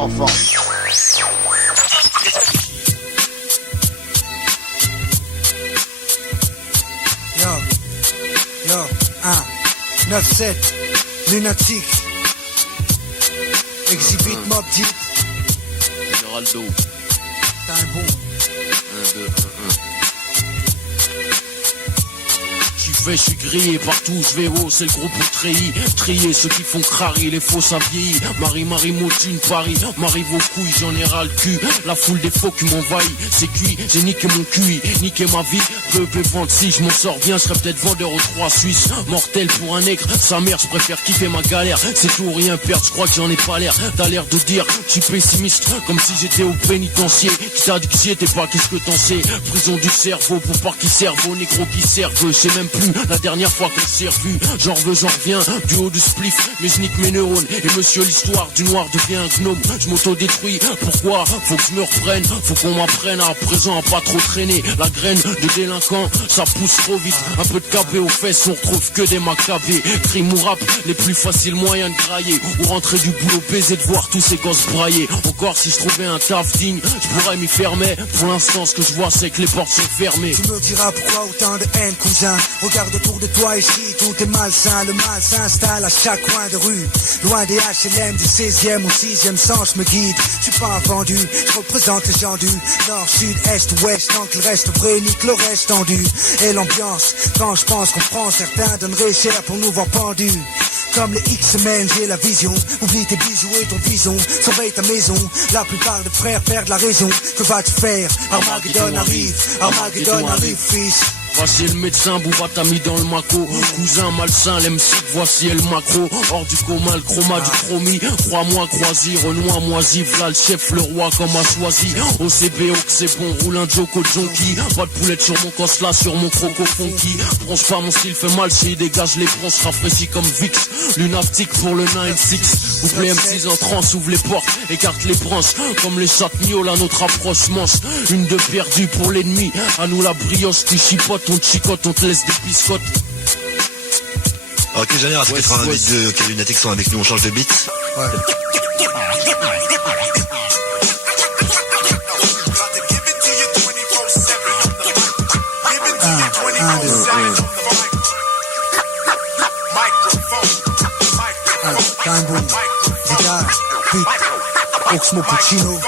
enfant. Yo, 1, 9-7, lunatique. Exhibit Mob Deep. Geraldo. T'as un bon. 1, 2, 1, 1. Je suis grillé partout, je vais haut, c'est le groupe pour trier ceux qui font crari, les faux ça vieillit. Marie Motune, Paris, Marie vos couilles, j'en ai ras le cul. La foule des faux qui m'envahit, c'est cuit, j'ai niqué mon QI, niqué ma vie. Peu vendre si je m'en sors bien, je serais peut-être vendeur aux 3 Suisses. Mortel pour un nègre, sa mère, je préfère kiffer ma galère. C'est tout ou rien perdre, je crois que j'en ai pas l'air. T'as l'air de dire, je suis pessimiste, comme si j'étais au pénitencier. Qui t'a dit que j'y étais pas, qu'est-ce que t'en sais? Prison du cerveau, pour pas qui servent, aux négros qui servent, je sais même plus. La dernière fois qu'on s'est revu, j'en reviens du haut du spliff, mais je nique mes neurones. Et monsieur l'histoire du noir devient un gnome. Je m'auto-détruis, pourquoi? Faut que je me reprenne, faut qu'on m'apprenne à présent à pas trop traîner. La graine de délinquant, ça pousse trop vite. Un peu de cabé aux fesses, on retrouve que des macabés. Crime ou rap, les plus faciles moyens de grailler. Ou rentrer du boulot, baiser de voir tous ces gosses brailler. Encore si je trouvais un taf digne, je pourrais m'y fermer. Pour l'instant ce que je vois c'est que les portes sont fermées. Tu me diras pourquoi autant de haine, cousin. Regarde autour de toi ici, tout est malsain. Le mal s'installe à chaque coin de rue. Loin des HLM, du 16e au 6e sens me guide. Je suis pas vendu, je représente les gens du nord, sud, est, ouest. Tant qu'il reste vrai, nique le reste tendu. Et l'ambiance, quand je pense qu'on prend, certains donneraient cher pour nous voir pendus. Comme les X-Men, j'ai la vision. Oublie tes bijoux et ton bison. Surveille ta maison. La plupart des frères perdent la raison. Que vas-tu faire? Armageddon arrive, fils. Voici le médecin, Bouba t'a mis dans le maco. Cousin malsain, l'MC, voici le macro. Hors du coma, le chroma du chromie. Crois-moi, croisi, Renoir, moisi. V'là le chef, le roi comme a choisi. OCB, que c'est bon, roule un Joko Jonky. Pas de poulette sur mon cosla, sur mon croco funky. Bronche pas, mon style fait mal, s'il dégage les bronches, rafraîchis comme Vix. Lunatique pour le 9-6. Ouvre les M6 en transe, ouvre les portes, écarte les branches. Comme les chatmiots, là notre approche manche. Une de perdue pour l'ennemi. À nous la brioche, tu chipotes. On te chicote, on te laisse des biscottes. Ok, Janir, est-ce que tu feras un beat de quel lunatique sont avec nous? On change de beat. Ouais. Oxmo Puccino.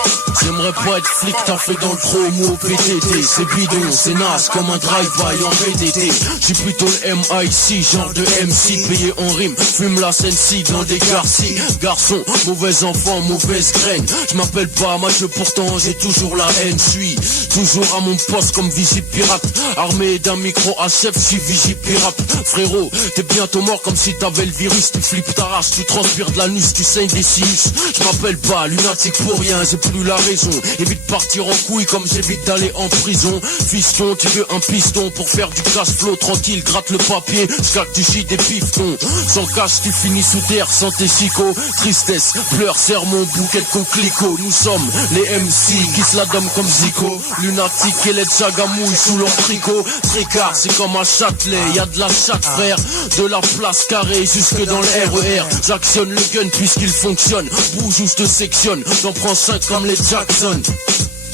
J'aimerais pas être flic, t'as fait dans le promo PTT. C'est bidon, c'est naze comme un drive-by en VTT. J'suis plutôt le MIC, genre de MC payé en rime. Fume la Sensi dans des garcis. Garçon, mauvais enfant, mauvaise graine. J'm'appelle pas match, pourtant j'ai toujours la haine. J'suis toujours à mon poste comme Vigie Pirate. Armé d'un micro à chef, j'suis Vigie Pirate. Frérot, t'es bientôt mort comme si t'avais le virus. Tu flippes ta race, tu transpires de l'anus, tu saignes des sinus. J'm'appelle pas lunatique pour rien, j'ai plus la raison. Évite de partir en couille comme j'évite d'aller en prison. Fiston, tu veux un piston pour faire du cash flow tranquille, gratte le papier, jusqu'à que tu chies des pistons. Sans cash, tu finis sous terre, sans tes chicots. Tristesse, pleurs, serre mon bouquet de coquelicots. Nous sommes les MC qui se la donnent comme Zico. Lunatique et les Tchagamouilles sous leur tricot. Tricard, c'est comme à Châtelet, y'a de la chatte frère. De la place carrée jusque dans le RER. J'actionne le gun puisqu'il fonctionne. Bouge ou je te sectionne, j'en prends 5 comme les Jackson.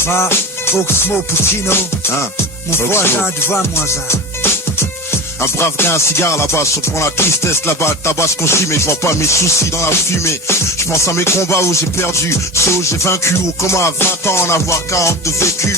Va, Oxmo Puccino. Mon voisin du 20-1. Un brave gars, un cigare là-bas, surprend la tristesse là-bas, le tabac se consume et je vois pas mes soucis dans la fumée. Je pense à mes combats où j'ai perdu, ceux où j'ai vaincu, ou comment à 20 ans en avoir 40 de vécu.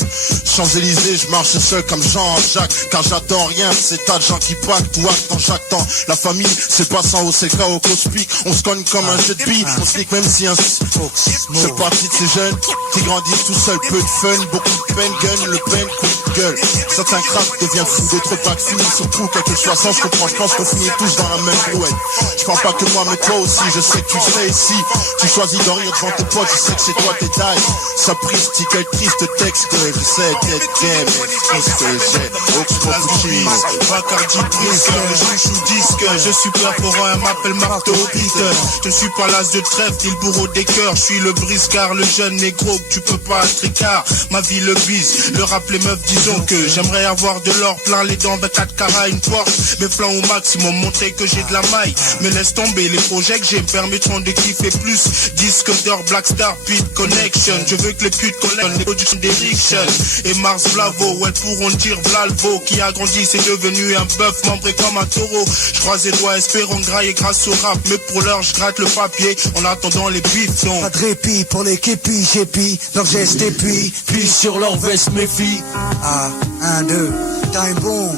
Champs-Élysées, je marche seul comme Jean-Jacques, car j'attends rien, ces tas de gens qui pactent ou actent dans chaque temps. La famille, c'est pas sans haut, c'est le cas au Cospic. On se cogne comme un jeu de billes, on se nique même si un... C'est parti de ces jeunes qui grandissent tout seuls, peu de fun, beaucoup de peine, gun, le peine, coup de gueule. Certains cracks deviennent fous, d'autres pas de filles, surtout quelques 60, je comprends, je pense qu'on finit tous dans la même brouette. Je parle pas que moi, mais toi aussi, je sais que tu sais ici. Tu choisis d'en rire devant tes potes, je sais que chez toi t'es taille. Ça prise, quel triste texte, je sais, t'es bien, mais triste, j'ai Oxmo Puccino. Bacardi brise, le chouchou disque. Je suis perforant, elle m'appelle Marteau Peter. Je suis pas l'as de trèfle, il bourreau des cœurs. Je suis le briscard, le jeune négro que tu peux pas tricard. Ma vie le bise, le rap les meufs, disons que j'aimerais avoir de l'or plein les dents, 24 carats, une poire. force, mes flancs au maximum, montrer que j'ai de la maille. Mais laisse tomber, les projets que j'ai permettront de kiffer plus. Disque d'or, Black Star, Pete Connection. Je veux que les putes collectent les productions d'Eriction. Et Mars Vlavo, où elles pourront dire Vlalvo, qui a grandi, c'est devenu un bœuf, membré comme un taureau. Je croise les doigts, espérant grailler grâce au rap. Mais pour l'heure, je gratte le papier, en attendant les bifs. Non. Pas de répit pour les képis, j'épie leurs gestes et puis sur leur veste, méfie. A, 1, 2, time bomb,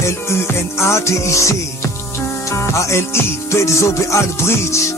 Lunatic, ALI, P2OBA, le bridge.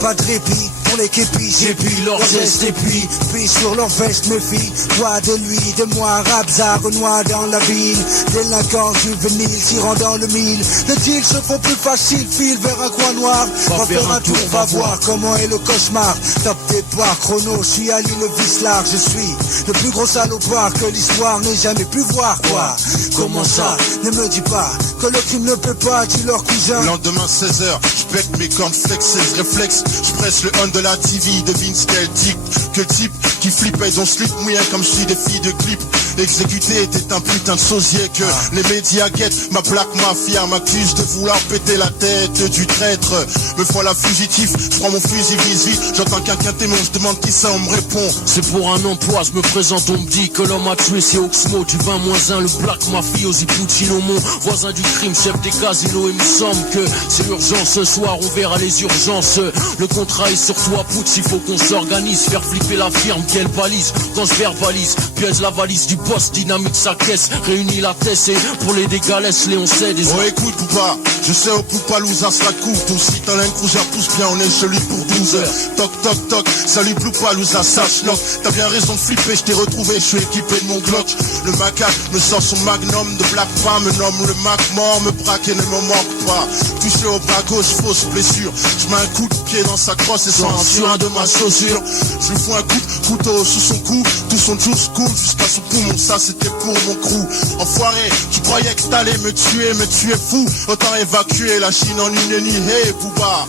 Pas de répit pour les képis, j'épie leurs gestes et puis sur leur veste, méfie. Toi de lui, de moi, Rabza, Renoir dans la ville. Délinquants juvéniles, tirant dans le mille. Les deals se font plus faciles, file vers un coin noir. Va faire un tour, va voir comment est le cauchemar. Top départ, chrono, je suis Ali le Vislar. Je suis le plus gros salopard que l'histoire n'ait jamais pu voir. Quoi? Comment ça? Ne me dis pas que le crime ne peut pas, dis leur cousin. Lendemain 16h, je pète mes cornes flexes, réflexe. Je presse le on de la TV, devine ce qu'elle dit. Que le type qui flippait son slip mouillé comme je suis des filles de clip. Exécuté était un putain de sosie que les médias guettent. Ma plaque mafia m'accuse de vouloir péter la tête du traître. Me voilà fugitif, je prends mon fusil vise-vite. J'entends quelqu'un témoin, je demande qui ça, on me répond. C'est pour un emploi, je me présente, on me dit que l'homme a tué, c'est Oxmo du 20-1, le Black Mafiosi Puccino, mon voisin du crime, chef des casinos. Il me semble que c'est urgent ce soir, on verra les urgences. Le contrat est sur toi, Putsch, il faut qu'on s'organise. Faire flipper la firme, qu'elle balise. Quand je verbalise, piège la valise du poste, dynamite sa caisse. Réunis la tête et pour les dégâts, laisse Léon cède. Oh écoute Poupa, je sais au Poupalouza sera court. Ton site en cruiser pousse bien, on est celui pour 12 heures. Toc toc toc, salut Poupalouza, sache knock. T'as bien raison de flipper, je t'ai retrouvé, je suis équipé de mon Glock. Le macaque me sort son magnum de Black Pam, me nomme le Mac mort, me braque et ne me manque pas. Touché au bras gauche, fausse blessure. Je mets un coup de pied dans sa crosse et sans sur un de ma chaussure. Je lui fous un coup de couteau sous son cou, tout son juice coule jusqu'à son poumon, ça c'était pour mon crew. Enfoiré, tu croyais que t'allais me tuer, mais tu es fou. Autant évacuer la Chine en une nuit, hey Booba.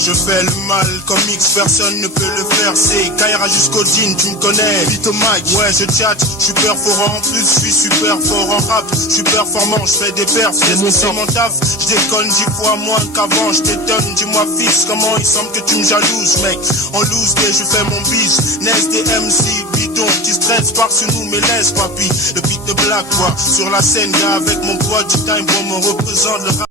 Je fais le mal comme X, personne ne peut le faire. C'est Kaira jusqu'au jean, tu me connais. Vite au mic, ouais je tchatche, je suis perforant en plus, je suis super fort en rap. Je suis performant, je fais des perfs, c'est mon taf. Je déconne 10 fois moins qu'avant, je t'étonne, dis-moi fils, comment il semble que tu me jalouses mec. En loose day je fais mon business des MC bidon qui stressent par-dessus nous mais laisse papy. Le beat de Black quoi, sur la scène, gars avec mon pote, time pour me représente le rap.